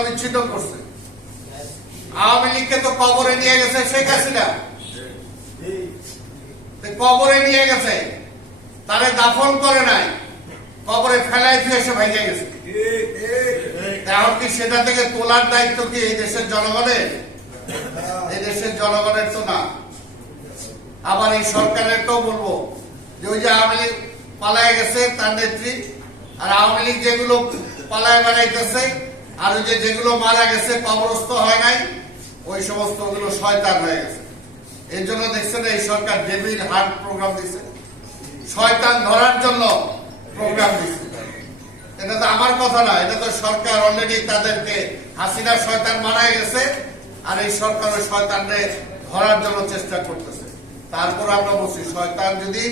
জনবিচ্ছিন্ন করছে। আওয়ামী লীগকে তো কবরে নিয়ে গেছে শেখ হাসিনা, কবরে নিয়ে গেছে, তারে দাফন করে নাই, কবরে ফেলাই দিয়ে এসে ভেঙে গেছে। এখন কি সেটা থেকে তোলার দায়িত্ব কি এই দেশের জনগণের? এই দেশের জনগণের তো না। আবার এই সরকারেরকেও বলবো যে ওই যে আওয়ামী লীগ পালায় গেছে তার নেত্রী, আর আওয়ামী লীগ যেগুলো পালায় বেড়াইতেছে, আর ওই যে যেগুলো মারা গেছে কবরস্থ হয় নাই, ওই সমস্ত ওগুলো শয়তান হয়ে গেছে। এই জন্য দেখছেন এই সরকার ডেভিল হান্ট প্রোগ্রাম দিচ্ছে, শয়তান ধরার জন্য প্রোগ্রাম দিচ্ছে। এটা তো আমার কথা না, এটা তো সরকার অলরেডি তাদেরকে হাসিনা শয়তান মারাই গেছে, আর এই সরকার ওই শয়তানরে ধরার জন্য চেষ্টা করতেছে। তারপর আমরা বলছি শয়তান যদি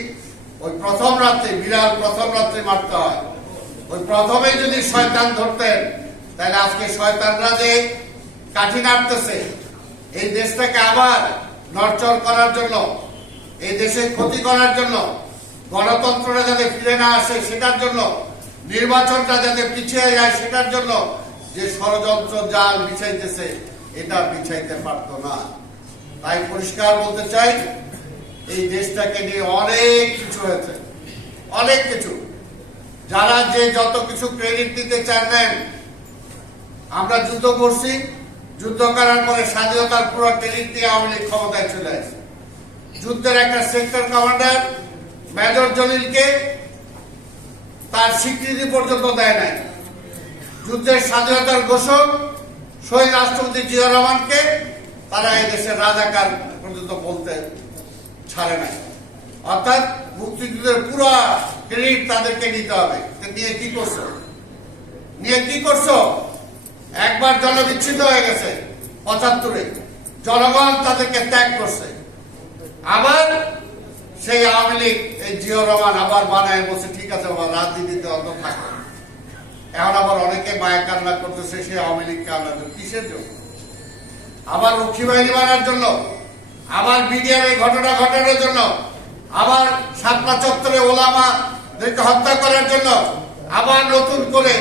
ওই প্রথম রাত্রে, বিড়াল প্রথম রাত্রে মারতে হয়, ওই প্রথমেই যদি শয়তান ধরতেন, তাহলে আজকে শয়তানরা যে কাঠি নাড়তেছে এই দেশটাকে আবার নড়চড় করার জন্য, এই দেশে ক্ষতি করার জন্য, গণতন্ত্রটা যাতে ফিরে না আসে সেটার জন্য, নির্বাচনটা যাতে পিছিয়ে যায় সেটার জন্য যে ষড়যন্ত্র জাল বিছাইতেছে, এটা বিছাইতে পারতো না। তাই পরিষ্কার বলতে চাই, এই দেশটাকে নিয়ে অনেক কিছু হয়েছে, অনেক কিছু। যারা যে যত কিছু ক্রেডিট দিতে চান নেন, আমরা যুদ্ধ করছি, যুদ্ধ করার পরে স্বাধীনতার পুরো ক্রেডিট দিয়ে আওয়ামী লীগ ক্ষমতায় চলে আসে। যুদ্ধের একটা সেক্টর কমান্ডার মেজর জলিলকে তার স্বীকৃতি পর্যন্ত দেয় নাই। যুদ্ধের স্বাধীনতার ঘোষক শহীদ রাষ্ট্রপতি জিয়া রহমানকে তারা এই দেশের রাজাকার পর্যন্ত বলতে ছাড়ে নাই। অর্থাৎ মুক্তিযুদ্ধের পুরো ক্রেডিট তাদেরকে নিতে হবে। নিয়ে কি করছো? নিয়ে কি করছো? একবার জনবিচ্ছিন্ন হয়ে গেছে ৭৫-এ, জনগণ তাদেরকে ত্যাগ করছে। আবার সেই আওয়ামী লীগ এই জিয়া রহমান আবার বানায় বসে, ঠিক আছে বাবা রাজনীতিতে অত থাকে। এখন আবার অনেকে মায়া কান্না করতেছে সেই আওয়ামী লীগকে আনার জন্য। কিসের জন্য? আবার রক্ষী বাহিনী বানার জন্য, আবার বিডিআর ঘটনা ঘটানোর জন্য, আবার শাপলা চত্বরে ওলামাদেরকে হত্যা করার জন্য, আবার নতুন করে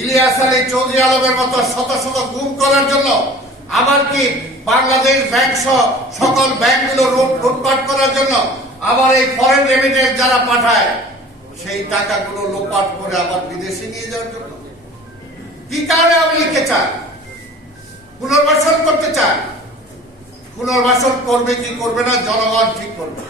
ইলিয়াস আলী চৌধুরী আলমের মতো শত শত গুম করার জন্য, আবার কি বাংলাদেশ ব্যাংক সহ সকল ব্যাংকগুলো লুটপাট করার জন্য, আবার এই ফরেন রেমিটেন্স যারা পাঠায় সেই টাকাগুলো লোপাট করে আবার বিদেশে নিয়ে যাওয়ার জন্য। কি কারণে আওয়ামী লীগকে চায়? পুনর্বাসন করতে চায়। পুনর্বাসন করবে কি করবে না জনগণ ঠিক করবে।